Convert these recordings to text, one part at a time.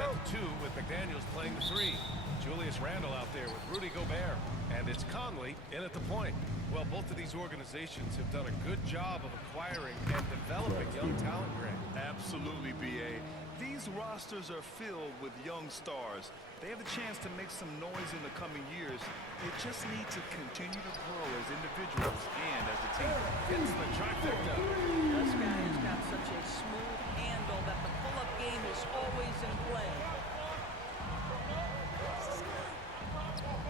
set to 2 with McDaniels playing the 3. Julius Randle out there with Rudy Gobert. And it's Conley in at the point. Well, both of these organizations have done a good job of acquiring and developing young talent, Grant. Absolutely, BA. These rosters are filled with young stars. They have a chance to make some noise in the coming years. They just need to continue to grow as individuals and as a team. It's the trifecta. This guy has got such a smooth handle that the pull-up game is always in play.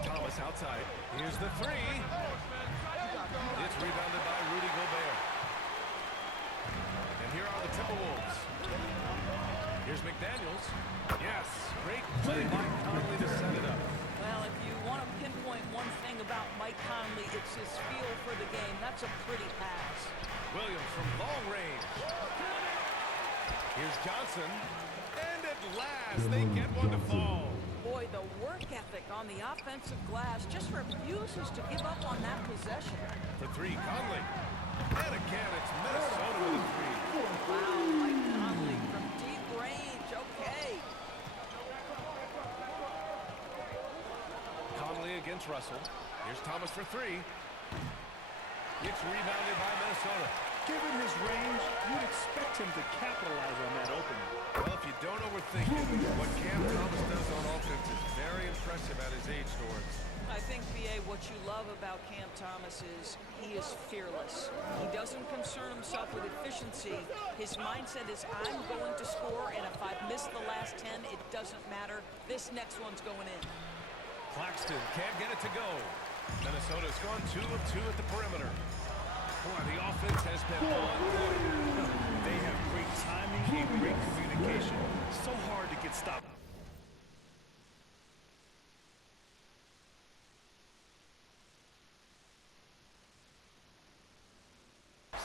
Thomas outside. Here's the 3. It's rebounded by Rudy Gobert. And here are the Timberwolves. Here's McDaniels. Yes, great play by Conley to set it up. Well, if you want to pinpoint one thing about Mike Conley, it's his feel for the game. That's a pretty pass. Williams from long range. Here's Johnson. And at last, they get one to fall. Boy, the work ethic on the offensive glass just refuses to give up on that possession. For 3, Conley. And again, it's Minnesota with a 3. Wow, Mike Conley from deep range. Okay. Conley against Russell. Here's Thomas for 3. It's rebounded by Minnesota. Given his range, you'd expect him to capitalize on that opening. Well, if you don't overthink it, what Cam Thomas does on offense is very impressive at his age, Doris. I think, BA, what you love about Cam Thomas is he is fearless. He doesn't concern himself with efficiency. His mindset is, I'm going to score, and if I've missed the last 10, it doesn't matter. This next one's going in. Claxton can't get it to go. Minnesota's gone 2 of 2 at the perimeter. Boy, the offense has been on point. They have great timing and great communication. So hard to get stopped.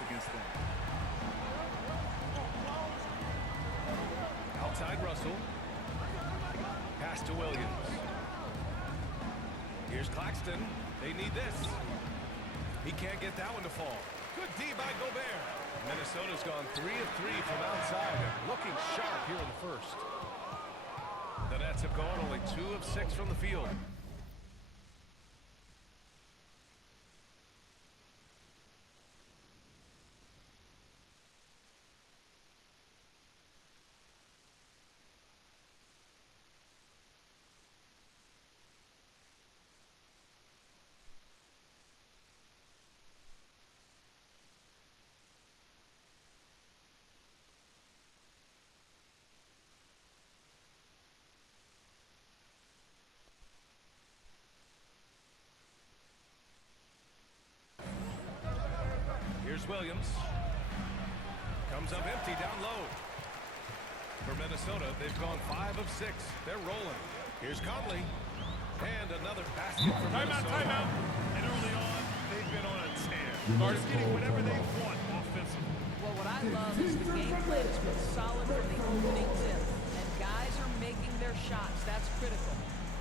Against them. Outside Russell. Pass to Williams. Here's Claxton. They need this. He can't get that one to fall. Good D by Gobert. Minnesota's gone 3 of 3 from outside and looking sharp here in the first. The Nets have gone only 2 of 6 from the field. Here's Williams. Comes up empty down low. For Minnesota, they've gone 5 of 6. They're rolling. Here's Conley. And another basket for Minnesota. Timeout. And early on, they've been on a tear. Guards getting whatever they want offensively. Well, what I love is the game plan has been solid from the opening tip. And guys are making their shots. That's critical.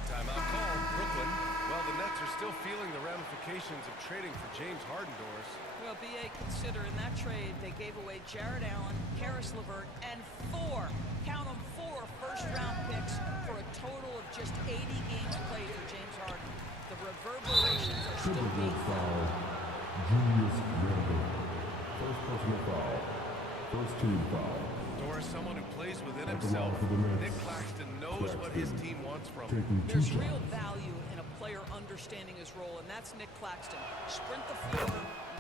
Timeout called. Brooklyn. Well, the Nets are still feeling the ramifications of trading for James Harden, Doris. Well, BA, consider in that trade, they gave away Jared Allen, Karis LeVert, and 4, count them, 4 first-round picks for a total of just 80 games played for James Harden. The reverberations are still being felt. Julius Randle. First personal foul. First team foul. Doris, someone who plays within himself. Nick Claxton knows what his team wants from him. There's real value in a player understanding his role, and that's Nick Claxton. Sprint the floor,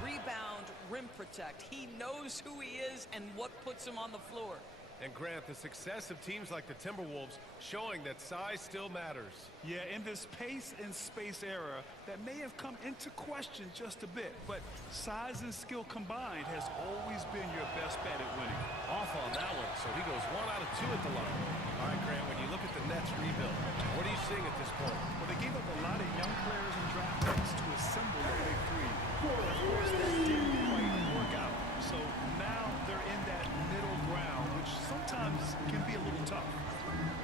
rebound, rim protect. He knows who he is and what puts him on the floor. And Grant, the success of teams like the Timberwolves showing that size still matters. Yeah, in this pace and space era, that may have come into question just a bit, but size and skill combined has always been your best bet at winning. Off on that one, so he goes 1 out of 2 at the line. All right, Grant, when you look at the Nets rebuild, what are you seeing at this point? Well, they gave up a lot of young players and draft picks to assemble a big 3. But of course, that didn't quite work out. So now they're in that middle ground, which sometimes can be a little tough.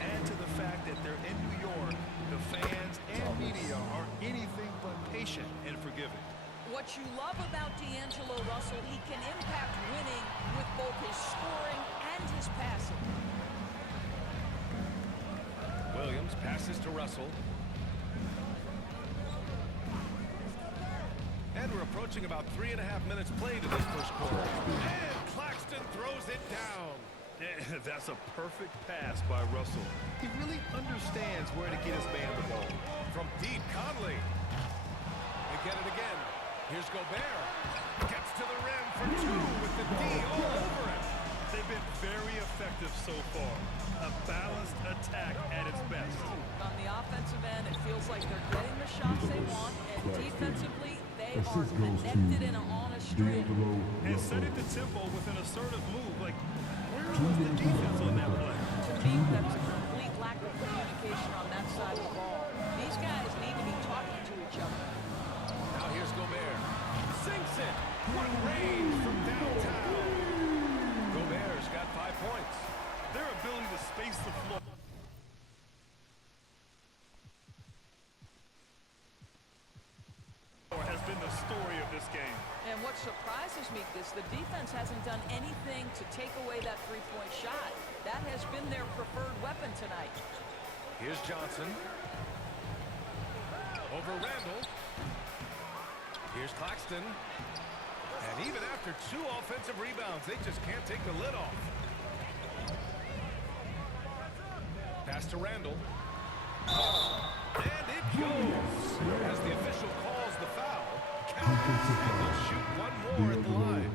Add to the fact that they're in New York, the fans and media are anything but patient and forgiving. What you love about D'Angelo Russell, he can impact winning with both his scoring and his passing. Timberwolves. Passes to Russell. And we're approaching about 3.5 minutes played in this first quarter. And Claxton throws it down. Yeah, that's a perfect pass by Russell. He really understands where to get his man the ball. From deep, Conley. They get it again. Here's Gobert. Gets to the rim for two with the D all over him. They've been very effective so far. A balanced attack at its best. On the offensive end, it feels like they're getting the shots they want, and defensively, they are connected and on a string. And setting the tempo with an assertive move. Like, where was the defense on that play? To me, that's a complete lack of communication on that side of the ball. These guys need to be talking to each other. Now here's Gobert. Sinks it. What range from downtown. Gobert's got 5 points. Their ability to space the floor has been the story of this game. And what surprises me is the defense hasn't done anything to take away that three-point shot. That has been their preferred weapon tonight. Here's Johnson. Over Randall. Here's Claxton. And even after 2 offensive rebounds, they just can't take the lid off. Pass to Randall. And it goes. As the official calls the foul, and they'll shoot one more at the line.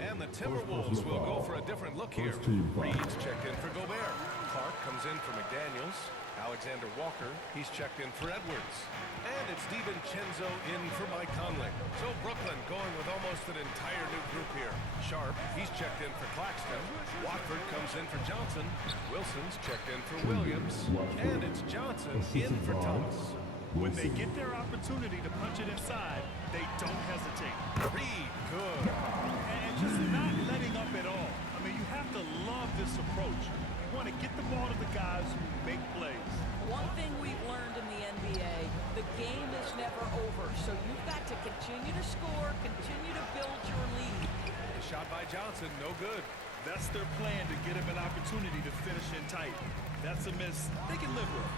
And the Timberwolves will go for a different look here. Reed's checked in for Gobert. Clark comes in for McDaniels. Alexander Walker, he's checked in for Edwards. And it's DiVincenzo in for Mike Conley. So Brooklyn going with almost an entire new group here. Sharp, he's checked in for Claxton. Watford comes in for Johnson. Wilson's checked in for Williams. And it's Johnson in for Thomas. When they get their opportunity to punch it inside, they don't hesitate. Reed, good. And just not letting up at all. I mean, you have to love this approach. You want to get the ball to the guys who make plays. One thing we've learned in the NBA, the game is never over. So you've got to continue to score, continue to build your lead. The shot by Johnson, no good. That's their plan, to get him an opportunity to finish in tight. That's a miss they can live with.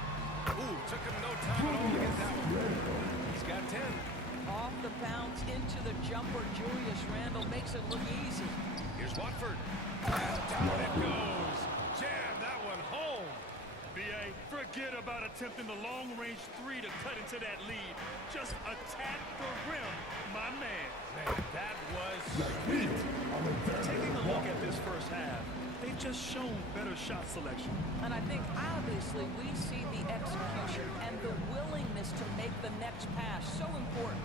Ooh, took him no time at all to get that one. He's got 10. Off the bounce into the jumper, Julius Randle makes it look easy. Here's Watford. And down it goes. Jam that one home. BA, forget about attempting the long-range three to cut into that lead. Just attack the rim, my man. Man, that was sweet. Taking a look at this first half, they've just shown better shot selection. And I think obviously we see the execution and the willingness to make the next pass so important.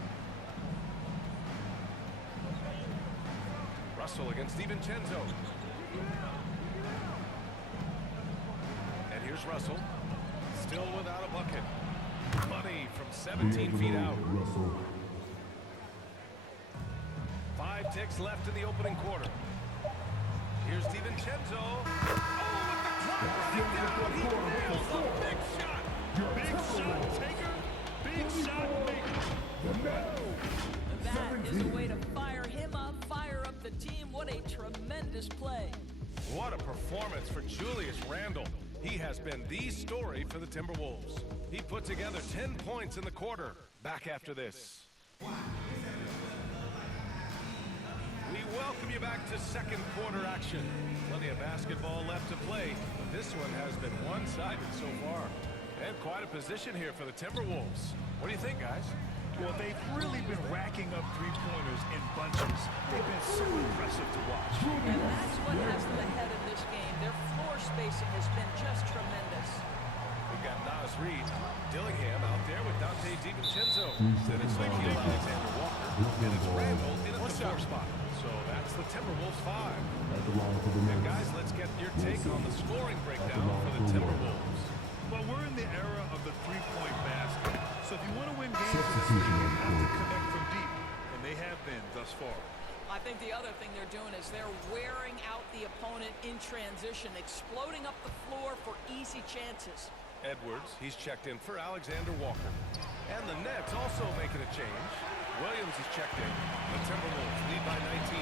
Russell against DiVincenzo. And here's Russell. Still without a bucket. Money from 17 feet out. 5 ticks left in the opening quarter. Here's DiVincenzo. Oh, with the clock running down, he nails a big shot. Big shot taker, big shot maker. That is a way to fire him up, fire up the team. What a tremendous play. What a performance for Julius Randle. He has been the story for the Timberwolves. He put together 10 points in the quarter. Back after this. We welcome you back to second quarter action. Plenty of basketball left to play, but this one has been one-sided so far. And quite a position here for the Timberwolves. What do you think, guys? Well, they've really been racking up three-pointers in bunches. They've been so impressive to watch. And that's what has them ahead in this game. Their floor spacing has been just tremendous. We've got Nas Reed, Dillingham out there with Dante DiVincenzo. Then it's Nikhil Alexander Walker, and it's Randall in at the 4 spot. So that's the Timberwolves 5. And guys, let's get your take on the scoring breakdown for the Timberwolves. Well, we're in the era of the three-point basket. So if you want to win games in this league, you have to connect from deep. And they have been thus far. I think the other thing they're doing is they're wearing out the opponent in transition, exploding up the floor for easy chances. Edwards, he's checked in for Alexander Walker. And the Nets also making a change. Williams is checked in. The Timberwolves lead by 19.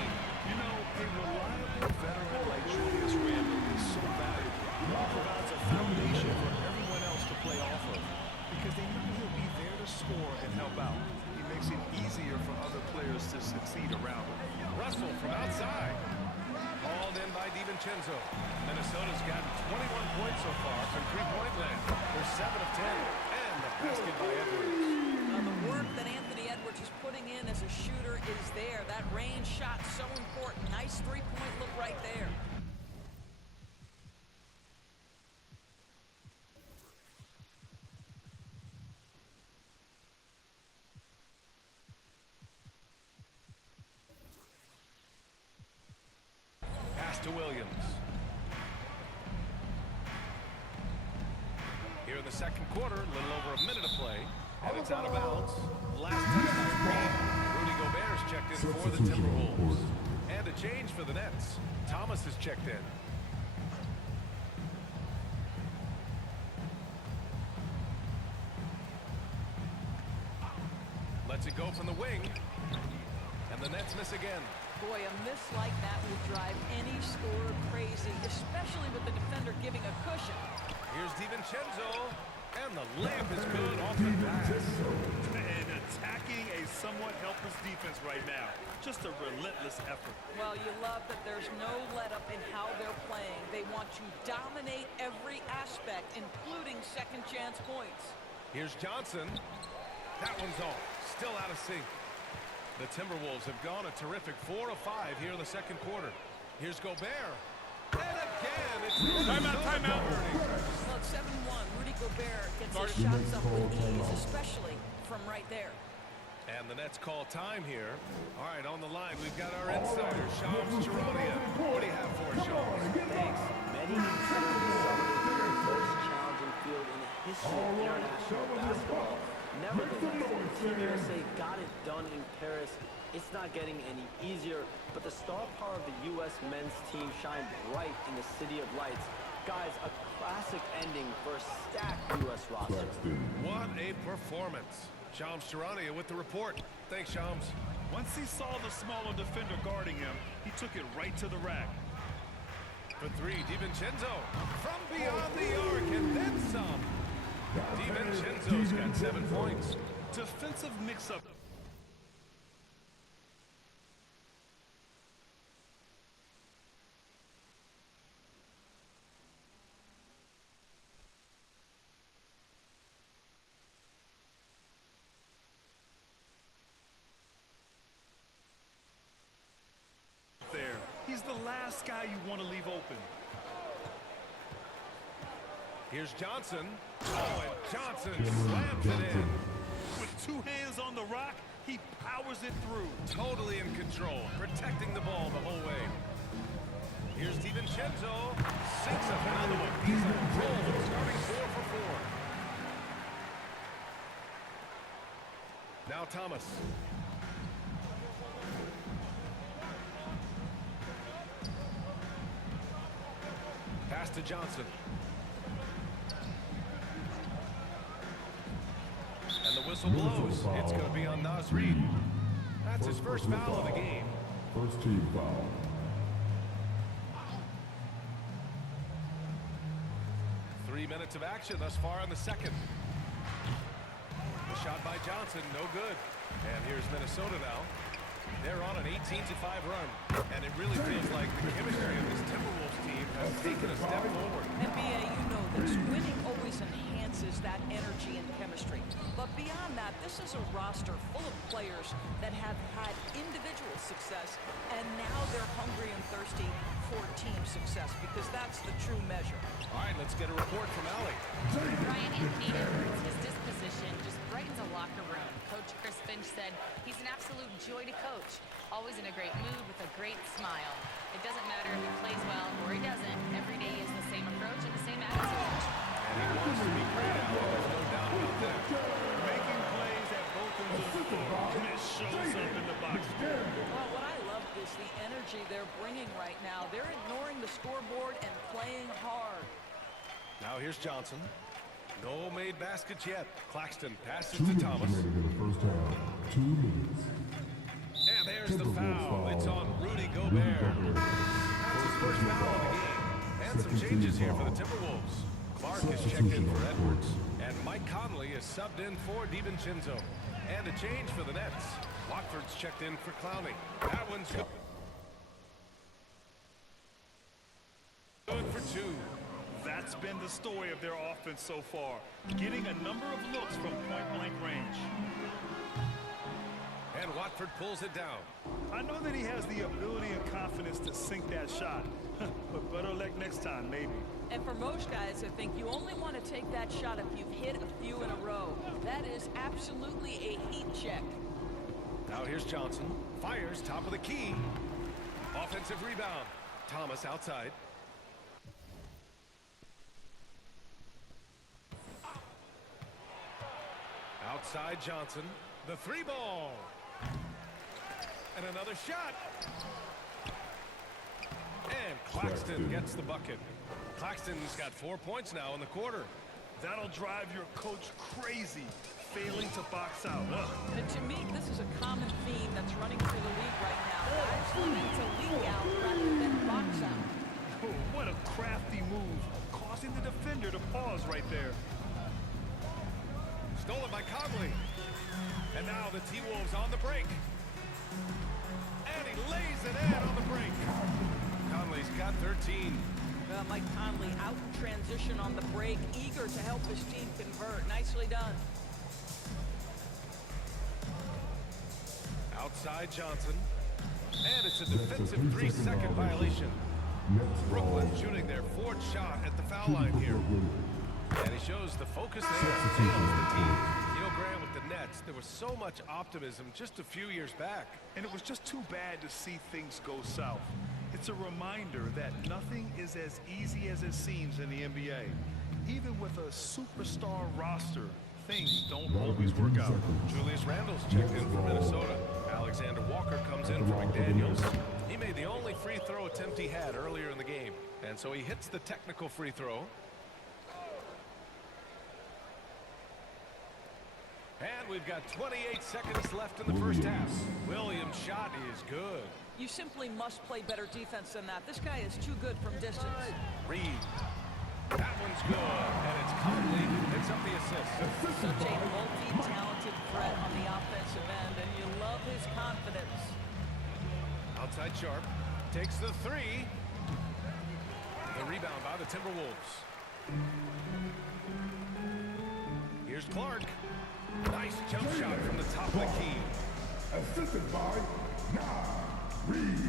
You know, a reliable veteran like Julius Randle is so valuable. He provides a foundation for everyone else to play succeed around him. Russell from outside. Called in by DiVincenzo. Minnesota's gotten 21 points so far from three-point land. They're 7 of 10. And the basket by Edwards. Now, the work that Anthony Edwards is putting in as a shooter is there. That range shot so important. Nice three-point look right there. Pass to Williams. Here in the second quarter, a little over a minute to play. And it's out of bounds. Last touch by Green. Rudy Gobert's checked in for the Timberwolves. And a change for the Nets. Thomas has checked in. Lets it go from the wing. And the Nets miss again. Boy, a miss like that will drive any scorer crazy, especially with the defender giving a cushion. Here's DiVincenzo. And the layup is good off the back. And attacking a somewhat helpless defense right now. Just a relentless effort. Well, you love that there's no let-up in how they're playing. They want to dominate every aspect, including second chance points. Here's Johnson. That one's off. Still out of sync. The Timberwolves have gone a terrific 4 of 5 here in the second quarter. Here's Gobert. And again, it's Timeout. Well, it's 7-1. Rudy Gobert gets his shots up with ease, especially from right there. And the Nets call time here. All right, on the line, we've got our insider, Shams Charania. What do you have for us, Shams? Thanks. Many consider this summer the most challenging field in the history of international basketball. Nevertheless, Team USA got it done in Paris. It's not getting any easier, but the star power of the U.S. men's team shined bright in the City of Lights. Guys, a classic ending for a stacked U.S. roster. What a performance. Shams Charania with the report. Thanks, Shams. Once he saw the smaller defender guarding him, he took it right to the rack. For three, DiVincenzo from beyond the arc and then some. DiVincenzo's got 7 points. Defensive mix-up. There. He's the last guy you want to leave open. Here's Johnson. Oh, and Johnson slams it in. With 2 hands on the rock, he powers it through. Totally in control, protecting the ball the whole way. Here's DiVincenzo. Sinks another one. He's on a roll, starting 4 for 4. Now Thomas. Pass to Johnson. And the whistle blows. It's going to be on Naz Reid. That's his first foul of the game. First team foul. Three minutes of action thus far in the second. The shot by Johnson, no good. And here's Minnesota now. They're on an 18-5 run. And it really feels like the chemistry of this Timberwolves team has taken a step forward. And BA, you know this. Winning always enhances that energy and chemistry. But beyond that, this is a roster full of players that have had individual success, and now they're hungry and thirsty for team success, because that's the true measure. All right, let's get a report from Allie. Ryan, Anthony Edwards, his disposition just brightens a locker room. Coach Chris Finch said he's an absolute joy to coach, always in a great mood with a great smile. It doesn't matter if he plays well or he doesn't. Every day he has the same approach and the same attitude. And he wants to be great out there. There's no doubt about that. Making plays at both ends of the floor, and it shows up in the box. Well, what I love is the energy they're bringing right now. They're ignoring the scoreboard and playing hard. Now here's Johnson. No made baskets yet. Claxton passes 2 to minutes Thomas. remaining in the first half. 2 minutes. And there's the Timberwolves foul. It's on Rudy Rudy Gobert. Gobert. That's his first foul of the game. And some changes here for the Timberwolves. Clark is checked in for Edwards. And Mike Conley is subbed in for DiVincenzo. And a change for the Nets. Watford's checked in for Clowney. That one's good. Good for two. That's been the story of their offense so far, getting a number of looks from point-blank range. And Watford pulls it down. I know that he has the ability and confidence to sink that shot, but better luck next time, maybe. And for most guys, I think you only want to take that shot if you've hit a few in a row. That is absolutely a heat check. Now here's Johnson. Fires top of the key. Offensive rebound. Thomas outside. Outside Johnson. The three ball. And another shot. And Claxton gets the bucket. Claxton's got 4 points now in the quarter. That'll drive your coach crazy, failing to box out. And to me, this is a common theme that's running through the league right now. Guys wanting to leak out rather than box out. Oh, what a crafty move, causing the defender to pause right there. Stolen by Conley. And now the T-Wolves on the break. And he lays it in on the break. Conley's got 13. Mike Conley out in transition on the break, eager to help his team convert. Nicely done. Outside Johnson. And it's a defensive 3-second violation. Brooklyn shooting their 4th shot at the foul line here. And he shows the focus there fails the team. You know, Graham, with the Nets, there was so much optimism just a few years back. And it was just too bad to see things go south. It's a reminder that nothing is as easy as it seems in the NBA. Even with a superstar roster, things don't always work out. Julius Randle's checked in for Minnesota. Alexander Walker comes in for McDaniels. He made the only free throw attempt he had earlier in the game. And so he hits the technical free throw. And we've got 28 seconds left in the first half. Williams' shot is good. You simply must play better defense than that. This guy is too good from distance. Reed. That one's good. And it's Conley who picks up the assist. Such a multi-talented threat on the offensive end, and you love his confidence. Outside Sharp. Takes the three. The rebound by the Timberwolves. Here's Clark. Nice jump shot from the top of the key. Assisted by Reed.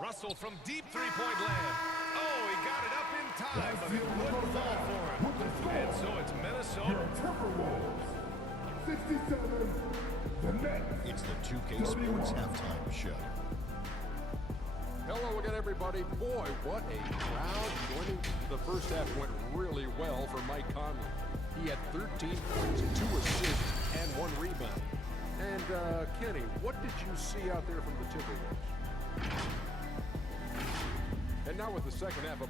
Russell from deep three-point land. Oh, he got it up in time, but it wouldn't fall for him. And so it's Minnesota. Timberwolves. 67. The Nets. It's the 2K Sports Halftime Show. Hello again, everybody. Boy, what a crowd. Joining the first half went really well for Mike Conley. He had 13 points, 2 assists, and 1 rebound. And, Kenny, what did you see out there from the Timberwolves? And now with the second half of...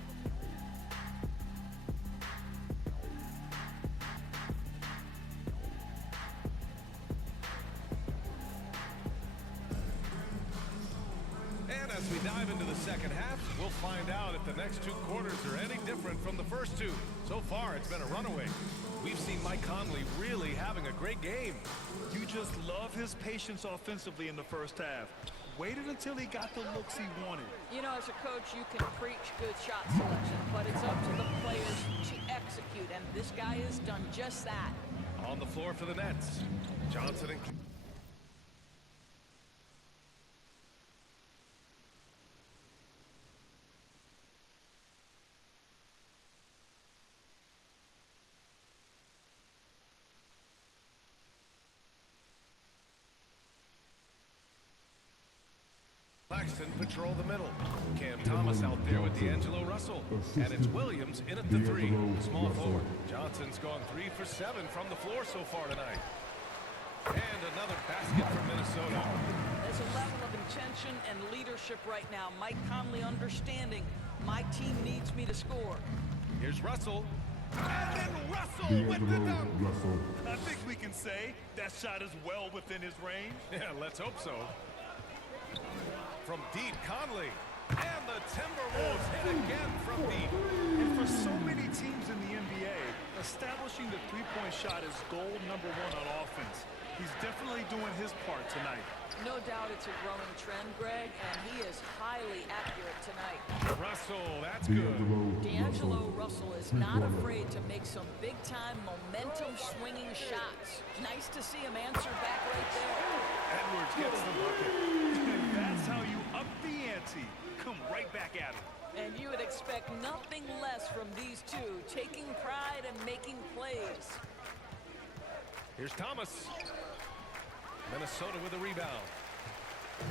As we dive into the second half, we'll find out if the next 2 quarters are any different from the first 2. So far, it's been a runaway. We've seen Mike Conley really having a great game. You just love his patience offensively in the first half. Waited until he got the looks he wanted. You know, as a coach, you can preach good shot selection, but it's up to the players to execute, and this guy has done just that. On the floor for the Nets, Johnson and... Claxton patrol the middle. Cam Thomas out there with D'Angelo Russell. And it's Williams in at the 3. Small forward. Johnson's gone 3 for 7 from the floor so far tonight. And another basket from Minnesota. There's a level of intention and leadership right now. Mike Conley understanding my team needs me to score. Here's Russell. And then Russell with the dunk. I think we can say that shot is well within his range. Yeah, let's hope so. From deep, Conley. And the Timberwolves hit again from deep. And for so many teams in the NBA, establishing pushing the three-point shot is goal number one on offense. He's definitely doing his part tonight. No doubt it's a growing trend, Greg, and he is highly accurate tonight. Russell, that's good. D'Angelo Russell is not afraid to make some big-time momentum-swinging shots. Nice to see him answer back right there. Edwards gets the bucket. That's how you up the ante. Come right back at him. And you would expect nothing less from these two, taking pride and making plays. Here's Thomas. Minnesota with a rebound.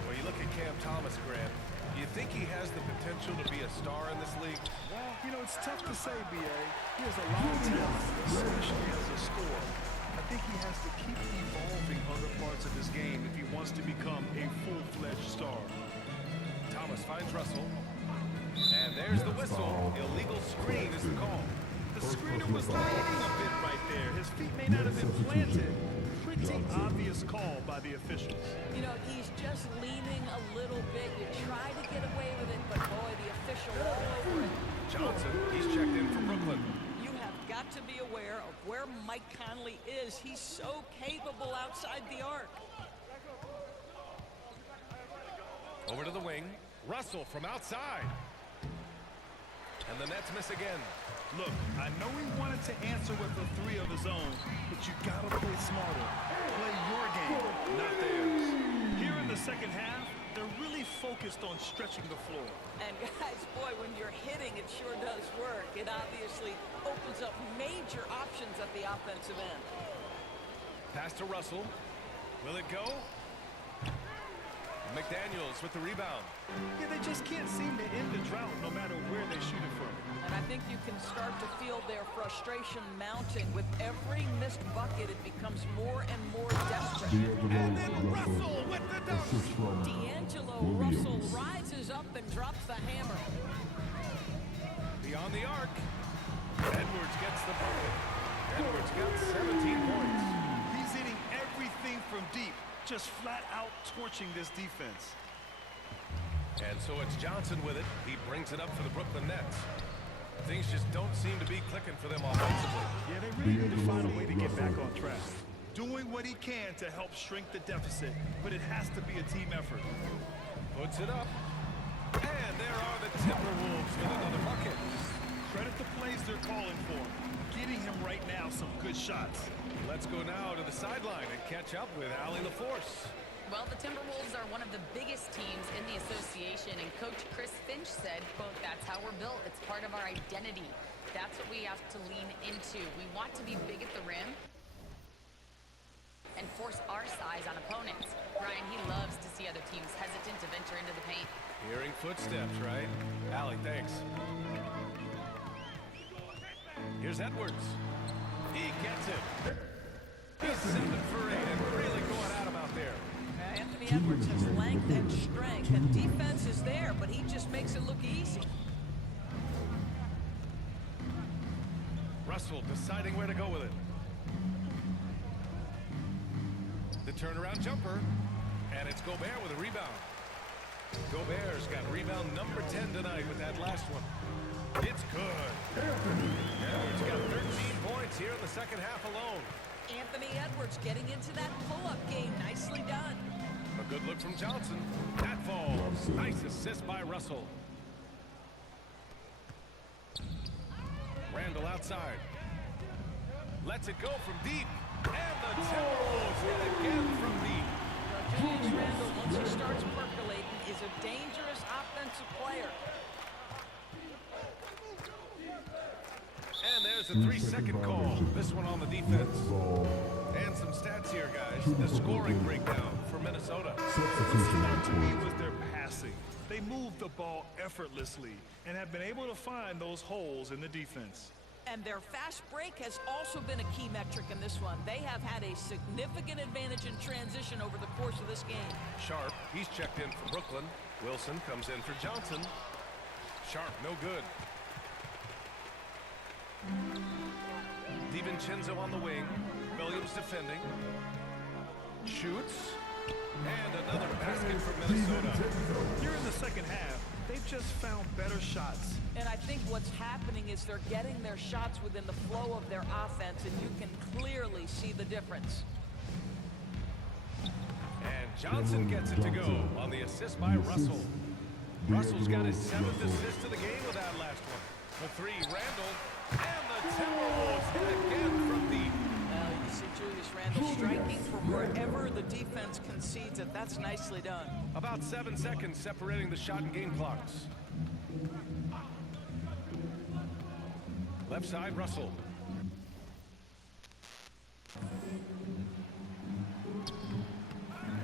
Well, you look at Cam Thomas, Grant. You think he has the potential to be a star in this league? Well, you know, it's tough to say, B.A. He has a lot of talent, especially as a scorer. I think he has to keep evolving other parts of his game if he wants to become a full-fledged star. Thomas finds Russell. And there's the whistle. Illegal screen is the call. The screener was lagging a bit right there. His feet may not have been planted. Pretty obvious call by the officials. You know, he's just leaning a little bit. You try to get away with it, but boy, the official all over it. Johnson, he's checked in for Brooklyn. You have got to be aware of where Mike Conley is. He's so capable outside the arc. Over to the wing. Russell from outside. And the Nets miss again. Look, I know he wanted to answer with a three of his own, but you gotta play smarter. Play your game, not theirs. Here in the second half, they're really focused on stretching the floor. And guys, boy, when you're hitting, it sure does work. It obviously opens up major options at the offensive end. Pass to Russell. Will it go? McDaniels with the rebound. Yeah, they just can't seem to end the drought no matter where they shoot it from. And I think you can start to feel their frustration mounting. With every missed bucket, it becomes more and more desperate. And then Russell with the dunk. D'Angelo Russell rises up and drops the hammer. Beyond the arc. Edwards gets the bucket. Edwards got 17 points. He's hitting everything from deep, just flat out torching this defense. And so it's Johnson with it. He brings it up for the Brooklyn Nets. Things just don't seem to be clicking for them offensively. Yeah, they really need to find a way to get back on track. Doing what he can to help shrink the deficit, but it has to be a team effort. Puts it up. And there are the Timberwolves with another bucket. Credit the plays they're calling for. Getting him right now some good shots. Let's go now to the sideline and catch up with Allie LaForce. Well, the Timberwolves are one of the biggest teams in the association, and Coach Chris Finch said, quote, "That's how we're built. It's part of our identity. That's what we have to lean into. We want to be big at the rim and force our size on opponents." Brian, he loves to see other teams hesitant to venture into the paint. Hearing footsteps, right? Allie, thanks. Here's Edwards. He gets it. He's sending for eight and really going at him out there. Anthony Edwards has length and strength, and defense is there, but he just makes it look easy. Russell deciding where to go with it. The turnaround jumper, and it's Gobert with a rebound. Gobert's got rebound number 10 tonight with that last one. It's good. Edwards got 13 points here in the second half alone. Anthony Edwards getting into that pull-up game. Nicely done. A good look from Johnson. That falls. Nice assist by Russell. Randall outside. Lets it go from deep. And the Timberwolves hit again from deep. Julius Randle, once he starts percolating, is a dangerous offensive player. And there's a 3-second call. This one on the defense. And some stats here, guys. The scoring breakdown for Minnesota. What stood out to me was their passing. They moved the ball effortlessly and have been able to find those holes in the defense. And their fast break has also been a key metric in this one. They have had a significant advantage in transition over the course of this game. Sharp, he's checked in for Brooklyn. Wilson comes in for Johnson. Sharp, no good. DiVincenzo on the wing. Williams defending. Shoots. And another basket for Minnesota. Here in the second half, they've just found better shots. And I think what's happening is they're getting their shots within the flow of their offense, and you can clearly see the difference. And Johnson gets it to go on the assist by Russell. Russell's got his 7th assist of the game with that last one. The three, Randall, and the Timberwolves hit again from deep. You see Julius Randle striking from wherever the defense concedes it. That's nicely done. About 7 seconds separating the shot and game clocks. Left side, Russell.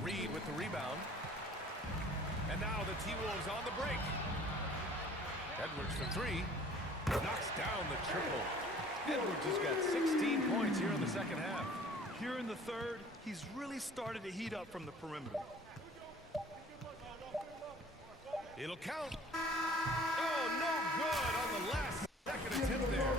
Reed with the rebound. And now the T-Wolves on the break. Edwards for three. Knocks down the triple. Edwards has got 16 points here in the second half. Here in the third, he's really started to heat up from the perimeter. It'll count. Oh, no good on the last second attempt there.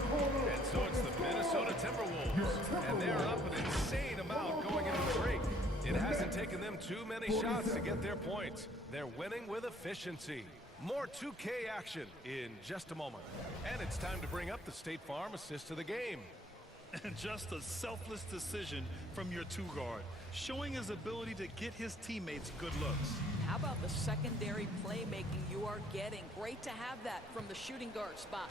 And so it's the Minnesota Timberwolves. And they're up an insane amount going into the break. It hasn't taken them too many shots to get their points. They're winning with efficiency. More 2K action in just a moment. And it's time to bring up the State Farm assist of the game. And just a selfless decision from your two-guard, showing his ability to get his teammates good looks. How about the secondary playmaking you are getting? Great to have that from the shooting guard spot.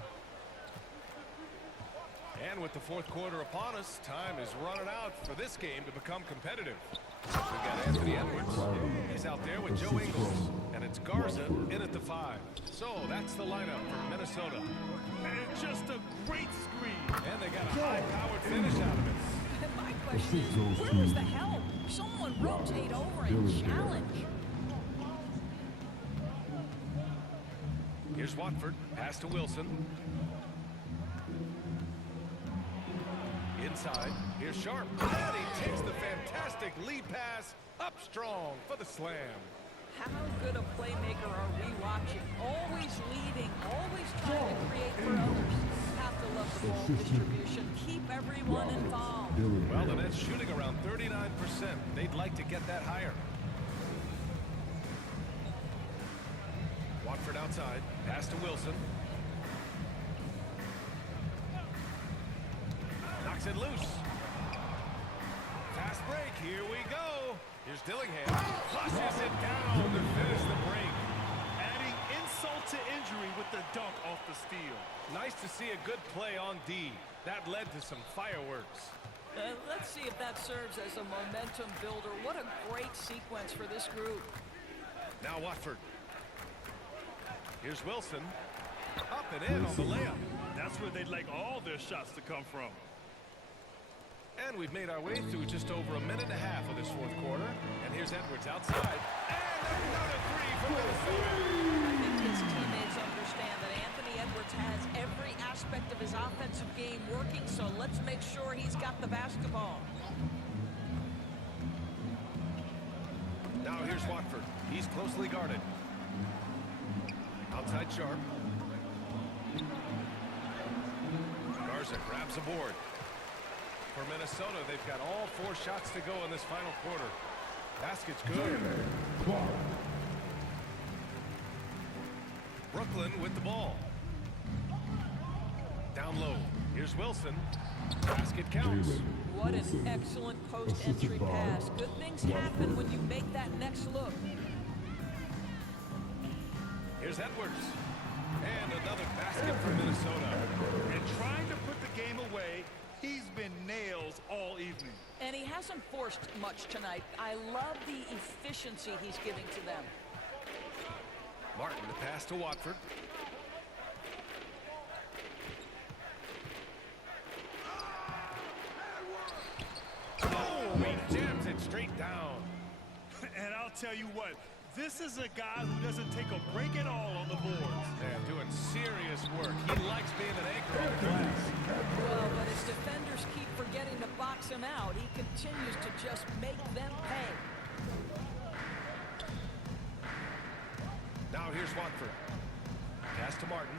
And with the fourth quarter upon us, time is running out for this game to become competitive. We've got Anthony Edwards. He's out there with Joe Ingles. And it's Garza in at the 5. So that's the lineup for Minnesota. And just a great screen. And they got a high-powered finish out of it. And my question is, where was the help? Someone rotate over and challenge. Here's Watford. Pass to Wilson. Inside. Here's Sharp. And he takes the fantastic lead pass up strong for the slam. How good a playmaker are we watching? Always leading, always trying to create for others. Have to love the ball distribution. Keep everyone involved. Well, the Nets shooting around 39%. They'd like to get that higher. Watford outside. Pass to Wilson. Knocks it loose. Fast break. Here we go. Here's Dillingham. Flushes it down to finish the break. Adding insult to injury with the dunk off the steal. Nice to see a good play on D. That led to some fireworks. Let's see if that serves as a momentum builder. What a great sequence for this group. Now Watford. Here's Wilson. Up and in on the layup. That's where they'd like all their shots to come from. And we've made our way through just over a minute and a half of this fourth quarter. And here's Edwards outside. And another three from Minnesota. I think his teammates understand that Anthony Edwards has every aspect of his offensive game working, so let's make sure he's got the basketball. Now here's Watford. He's closely guarded. Outside Sharp. Garza grabs a board. For Minnesota, they've got all 4 shots to go in this final quarter. Basket's good. Brooklyn with the ball. Down low. Here's Wilson. Basket counts. What an excellent post-entry pass. Good things happen when you make that next look. Here's Edwards. And another basket for Minnesota. And trying to put the game away, he's been nails all evening. And he hasn't forced much tonight. I love the efficiency he's giving to them. Martin, the pass to Watford. Oh, he jams it straight down. And I'll tell you what, this is a guy who doesn't take a break at all on the boards. And doing serious work. He likes being an anchor on the glass. Well, but his defenders keep forgetting to box him out. He continues to just make them pay. Now here's Watford. Pass to Martin.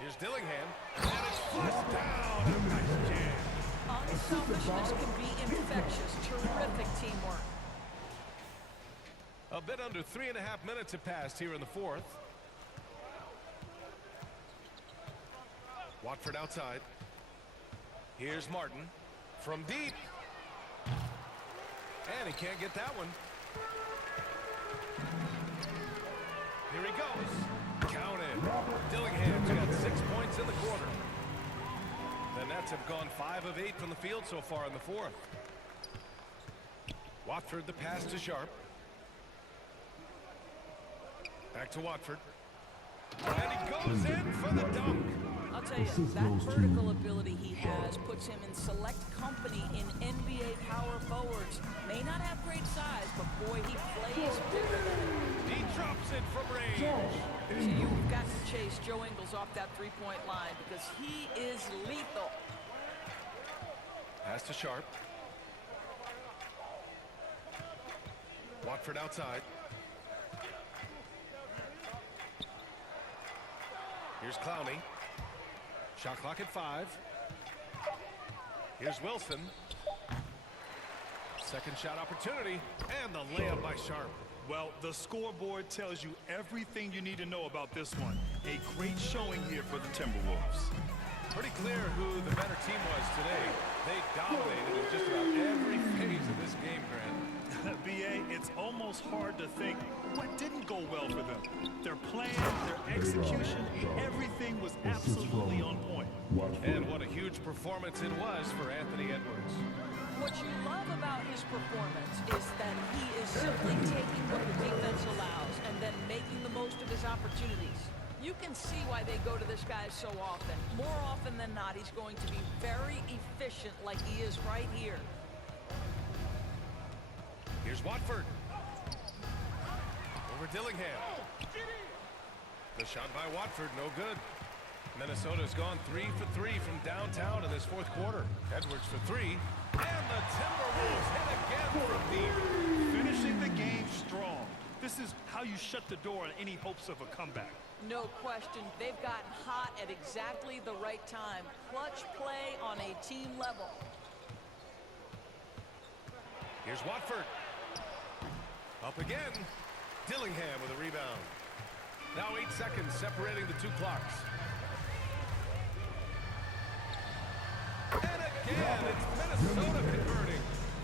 Here's Dillingham. And it's flushed down. Nice jam. Unselfishness can be infectious. Terrific teamwork. A bit under 3.5 minutes have passed here in the fourth. Watford outside. Here's Martin from deep. And he can't get that one. Here he goes. Counted. Dillingham's got 6 points in the quarter. The Nets have gone 5 of 8 from the field so far in the fourth. Watford the pass to Sharp. Back to Watford. And he goes in for the dunk. I'll tell you, that vertical ability he has puts him in select company in NBA power forwards. May not have great size, but boy, he plays bigger than it. He drops it from range. So you've got to chase Joe Ingles off that three-point line because he is lethal. Pass to Sharp. Watford outside. Here's Clowney. Shot clock at 5. Here's Wilson. Second shot opportunity. And the layup by Sharp. Well, the scoreboard tells you everything you need to know about this one. A great showing here for the Timberwolves. Pretty clear who the better team was today. They dominated in just about every phase of this game, Grant. BA, it's almost hard to think what didn't go well for them. Their plan, their execution, everything was absolutely on point. And what a huge performance it was for Anthony Edwards. What you love about his performance is that he is simply taking what the defense allows and then making the most of his opportunities. You can see why they go to this guy so often. More often than not, he's going to be very efficient like he is right here. Here's Watford. Over Dillingham. The shot by Watford, no good. Minnesota's gone 3 for 3 from downtown in this fourth quarter. Edwards for 3. And the Timberwolves hit again from deep. Finishing the game strong. This is how you shut the door on any hopes of a comeback. No question, they've gotten hot at exactly the right time. Clutch play on a team level. Here's Watford. Up again. Dillingham with a rebound. Now 8 seconds separating the two clocks. And again, it's Minnesota converting.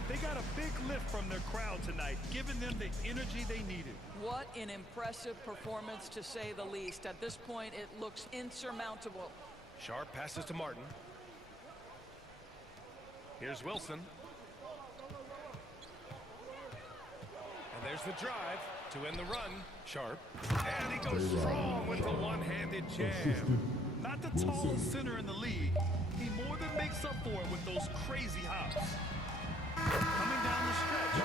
They got a big lift from their crowd tonight, giving them the energy they needed. What an impressive performance, to say the least. At this point, it looks insurmountable. Sharp passes to Martin. Here's Wilson. And there's the drive to end the run. Sharp. And he goes strong with the one-handed jam. Not the tallest center in the league. He more than makes up for it with those crazy hops. Coming down the stretch.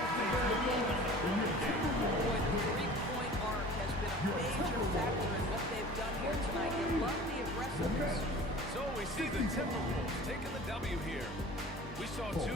Boy, the three-point arc has been a major factor in what they've done here tonight. You love the aggressiveness. So we see the Timberwolves taking the W here. We saw 2